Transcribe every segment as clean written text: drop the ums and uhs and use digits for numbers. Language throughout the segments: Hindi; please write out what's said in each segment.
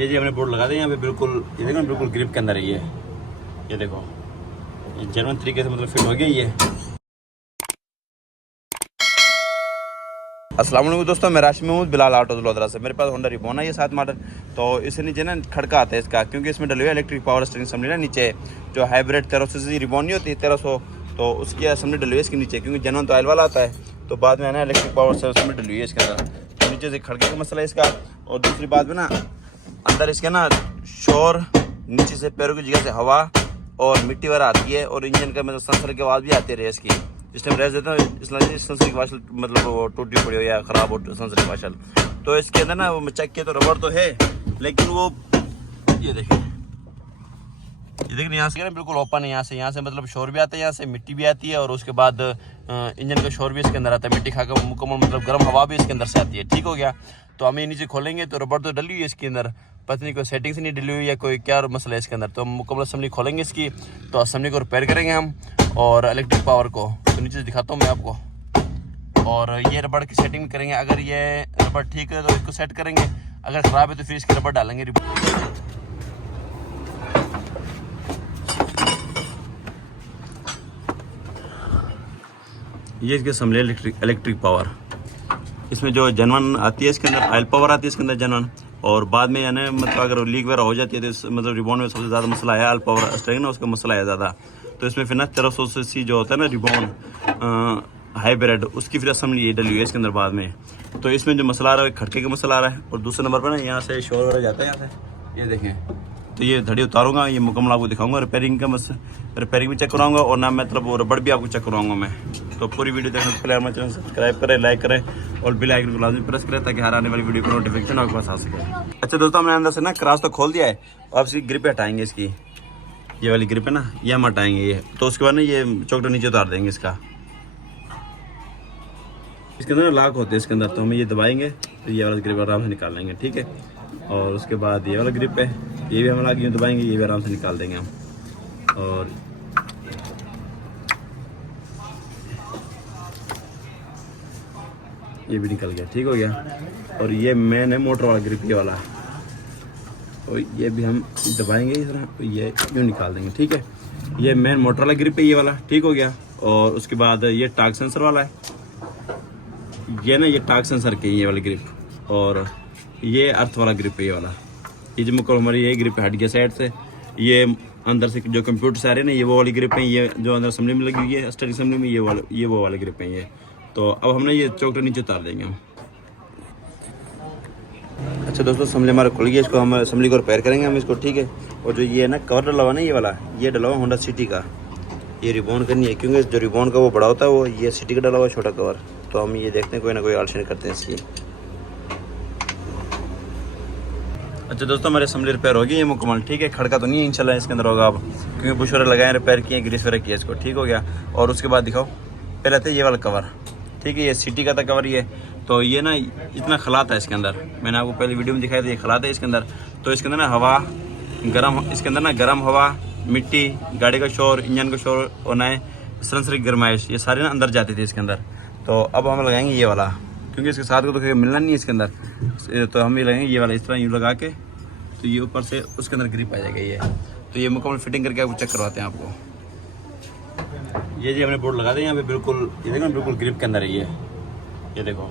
ये जी हमने बोर्ड लगा दिया यहाँ पे, बिल्कुल ये देखो बिल्कुल ग्रिप के अंदर है ये देखो, ये जेन्युइन तरीके से मतलब फिट हो गया ये। अस्सलाम वालेकुम दोस्तों, मैं राशि में हूँ बिलाल ऑटो वडोदरा से। मेरे पास होंडा रिबॉन है ये 7 मॉडल। तो इससे नीचे ना खड़का आता है इसका, क्योंकि इसमें डली हुई इलेक्ट्रिक पावर स्टीयरिंग असेंबली ना नीचे, जो हाइब्रिड 1300 रिबॉन नहीं होती 1300, तो उसकी असेंबली डली हुई है इसके नीचे, क्योंकि जेन्युइन तो ऑयल वाला आता है, तो बाद में है ना इलेक्ट्रिक पावर से असेंबली डली हुई है इसके अंदर। तो नीचे से खड़के का मसला है इसका। और दूसरी बात में ना अंदर इसके ना शोर, नीचे से पैरों की जगह से हवा और मिट्टी वगैरह आती है, और इंजन का मतलब सेंसर की आवाज़ भी आती है रेस की। जिस टाइम रेस देता हूँ इसलिए सेंसर की वाशल मतलब वो टूटी पड़ी हो या ख़राब हो सेंसर की वाशल, तो इसके अंदर ना वो चेक किया तो रबड़ तो है, लेकिन वो ये देखिए यहाँ से ना बिल्कुल ओपन है। यहाँ से मतलब शोर भी आता है, यहाँ से मिट्टी भी आती है, और उसके बाद इंजन का शोर भी इसके अंदर आता है, मिट्टी खाकर मुकम्मल मतलब गर्म हवा भी इसके अंदर से आती है। ठीक हो गया। तो हम ये नीचे खोलेंगे तो रबड़ तो डली हुई है इसके अंदर, पता नहीं कोई सेटिंग से नहीं डली हुई या कोई क्या मसला है इसके अंदर। तो हम मुकम्मल असेंबली खोलेंगे इसकी, तो असेंबली को रिपेयर करेंगे हम, और इलेक्ट्रिक पावर को तो नीचे से दिखाता हूँ मैं आपको। और ये रबड़ की सेटिंग करेंगे, अगर ये रबड़ ठीक है तो इसको सेट करेंगे, अगर ख़राब है तो फिर इसकी रबड़ डालेंगे। ये इसके असेंबली इलेक्ट्रिक पावर, इसमें जो जेन्युइन आती है इसके अंदर ऑयल पावर आती है इसके अंदर जेन्युइन, और बाद में यानी मतलब अगर लीक वगैरह हो जाती है तो मतलब रिबॉन में सबसे ज़्यादा मसला है ऑयल पावर स्टीयरिंग ना, उसका मसला है ज़्यादा। तो इसमें फिर ना 1300 जो होता है ना रिबॉन हाइब्रिड, उसकी फिर असेंबली ये डली हुई है इसके अंदर बाद में। तो इसमें जो मसला आ रहा है खड़के का मसला आ रहा है। और दूसरे नंबर पर ना यहाँ से शोर वगैरह जाता है यहाँ से, ये देखें। तो ये धड़ी उतारूंगा, ये मुकम्मल आपको दिखाऊंगा, रिपेयरिंग का रिपेयरिंग भी चेक कराऊंगा, और ना मतलब वो रबड़ भी आपको चेक कराऊंगा मैं। तो पूरी वीडियो देखने से पहले हमारे चैनल सब्सक्राइब करें, लाइक करें और बेल आइकन को लाजमी प्रेस करें, ताकि हर आने वाली वीडियो को नोटिफिकेशन आपके पास आ सके। अच्छा दोस्तों, हमने अंदर से ना क्रॉस तो खोल दिया है, अब इसकी ग्रिप हटाएंगे इसकी, ये वाली ग्रिप है ना ये हम हटाएंगे ये। तो उसके बाद ना ये चौकटा नीचे उतार देंगे इसका, इसके अंदर लॉक होते हैं इसके अंदर, तो हम ये दबाएंगे तो ये वाला ग्रिप आराम से निकाल लेंगे। ठीक है। और उसके बाद ये वाला ग्रिप है, ये भी हम लॉक यूँ दबाएंगे, ये भी आराम से निकाल देंगे हम। और ये भी निकल गया। ठीक हो गया। और ये मेन है मोटर वाला ग्रिप, ये वाला, तो ये भी हम दबाएंगे इस तरह, तो ये यूँ निकाल देंगे। ठीक है। ये मेन मोटर वाला ग्रिप है ये वाला। ठीक हो गया। और उसके बाद ये टॉर्क सेंसर वाला है, ये ना ये टॉर्क सेंसर के ये वाली ग्रिप, और ये अर्थ वाला ग्रिप है ये वाला। ये जो मुकम्मल हमारी ये ग्रिप हट गया साइड से, ये अंदर से जो कंप्यूटर से आ रहे हैं ना ये वो वाली ग्रिप है, ये जो अंदर असेंबली में लगी हुई है स्टीयरिंग असेंबली में, ये वो वाले ग्रिप है ये। तो अब हमने ये चौकटा नीचे उतार देंगे हम। अच्छा दोस्तों, असेंबली हमारा खुल गया, इसको हम असेंबली को रिपेयर करेंगे हम इसको। ठीक है। और जो ये ना कवर डला हुआ ना ये वाला, ये डला हुआ होंडा सिटी का, ये रिबॉन करनी है, क्योंकि जो रिबॉन का वो बड़ा होता है वो ये सिटी का डला हुआ छोटा कवर। तो हम ये देखते हैं कोई ना कोई ऑल्टरेशन करते हैं इसकी। अच्छा दोस्तों, हमारी असेंबली रिपेयर होगी ये मुकम्मल। ठीक है। खड़का तो नहीं है इंशाल्लाह इसके अंदर होगा अब, क्योंकि बुश वगैरह लगाए, रिपेयर किए, ग्रीस वगैरह किया इसको। ठीक हो गया। और उसके बाद दिखाओ, पहले था ये वाला कवर। ठीक है। ये सिटी का था कवर ये, तो ये ना इतना खला था इसके अंदर, मैंने आपको पहले वीडियो में दिखाया था, ये खला था इसके अंदर। तो इसके अंदर ना हवा गर्म, इसके अंदर ना गर्म हवा, मिट्टी, गाड़ी का शोर, इंजन का शोर और नए सेंसर की गर्माइश, ये सारे ना अंदर जाते थे इसके अंदर। तो अब हम लगाएंगे ये वाला, क्योंकि इसके साथ को तो मिलना नहीं है इसके अंदर, तो हम ये लगाएंगे ये वाला, इस तरह यूँ लगा के, तो ये ऊपर से उसके अंदर ग्रिप आ जाएगा ये। तो ये मुकम्मल फिटिंग करके आपको चेक करवाते हैं आपको। ये जी हमने बोर्ड लगा दिया यहाँ पे, बिल्कुल ये देखो बिल्कुल ग्रिप के अंदर है ये देखो,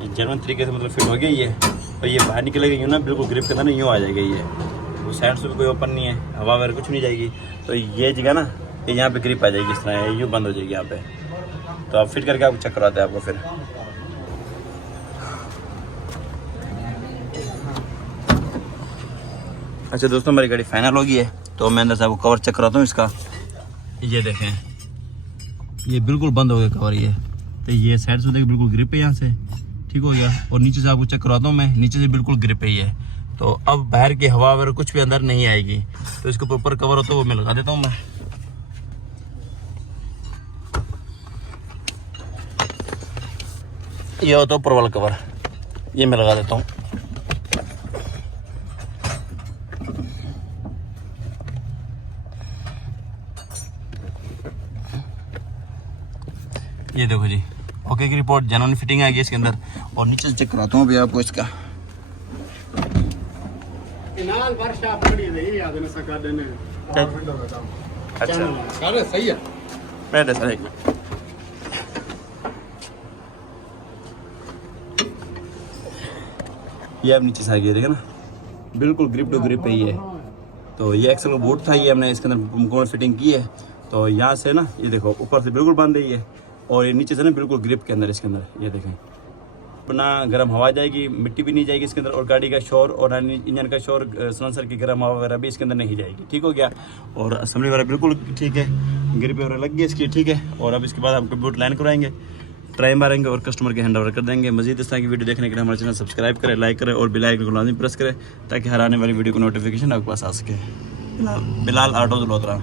ये जेन्युइन तरीके से मतलब फिट हो गया ये। और ये बाहर निकलेगा यूँ ना बिल्कुल ग्रिप के अंदर यूँ आ जाएगा ये, वो साइड से भी कोई ओपन नहीं है, हवा वगैरह कुछ नहीं जाएगी। तो ये जगह ना ये यहाँ पे ग्रिप आ जाएगी इस तरह, यूँ बंद हो जाएगी यहाँ पे। तो आप फिट करके आपको चेक करवाते हैं आपको फिर। अच्छा दोस्तों, हमारी गाड़ी फाइनल हो गई है, तो मैं अंदर से आपको कवर चेक कराता हूँ इसका। ये देखें, ये बिल्कुल बंद हो गया कवर ये, तो ये साइड से देखिए बिल्कुल ग्रिप है यहाँ से। ठीक हो गया। और नीचे से आपको चेक करवाता हूँ मैं, नीचे से बिल्कुल ग्रिप है ये। तो अब बाहर की हवा वगैरह कुछ भी अंदर नहीं आएगी। तो इसके ऊपर कवर होता है वो मैं लगा देता हूँ मैं। ये होता है ऊपर वाला कवर, ये मैं लगा देता हूँ। ये देखो जी, ओके की रिपोर्ट, जेन्युइन फिटिंग आ गई इसके अंदर। और नीचे से चेक कराता हूँ अभी आपको इसका। नाल वर्षा पड़ी रही याद न सका देने अच्छा अरे सही है पहले सर एक मिनट ये अब नीचे से आ गया देखा ना बिल्कुल ग्रिप टू ग्रिप है ये तो ये एक्सल का बोर्ड था ये हमने इसके अंदर मुकम्मल फिटिंग की है तो यहाँ से ना ये देखो ऊपर से बिल्कुल बंद है ये और ये नीचे से ना बिल्कुल ग्रिप के अंदर इसके अंदर ये देखें ना गर्म हवा जाएगी मिट्टी भी नहीं जाएगी इसके अंदर और गाड़ी का शोर और इंजन का शोर सलेंसर की गर्म हवा वगैरह भी इसके अंदर नहीं जाएगी ठीक हो गया और असेंबली वगैरह बिल्कुल ठीक है ग्रिप वगैरह लग गई इसकी ठीक है और अब इसके बाद हम कंप्यूटर लाइन कराएंगे ट्राई मारेंगे और कस्टमर के हैंड ओवर कर देंगे मजीद इस तरह की वीडियो देखने के लिए हमारे चैनल सब्सक्राइब करें लाइक करें और बेल आइकन को लाजमी प्रेस करें ताकि हर आने वाली वीडियो को नोटिफिकेशन आपके पास आ सके बिलाल ऑटो जलोत्रा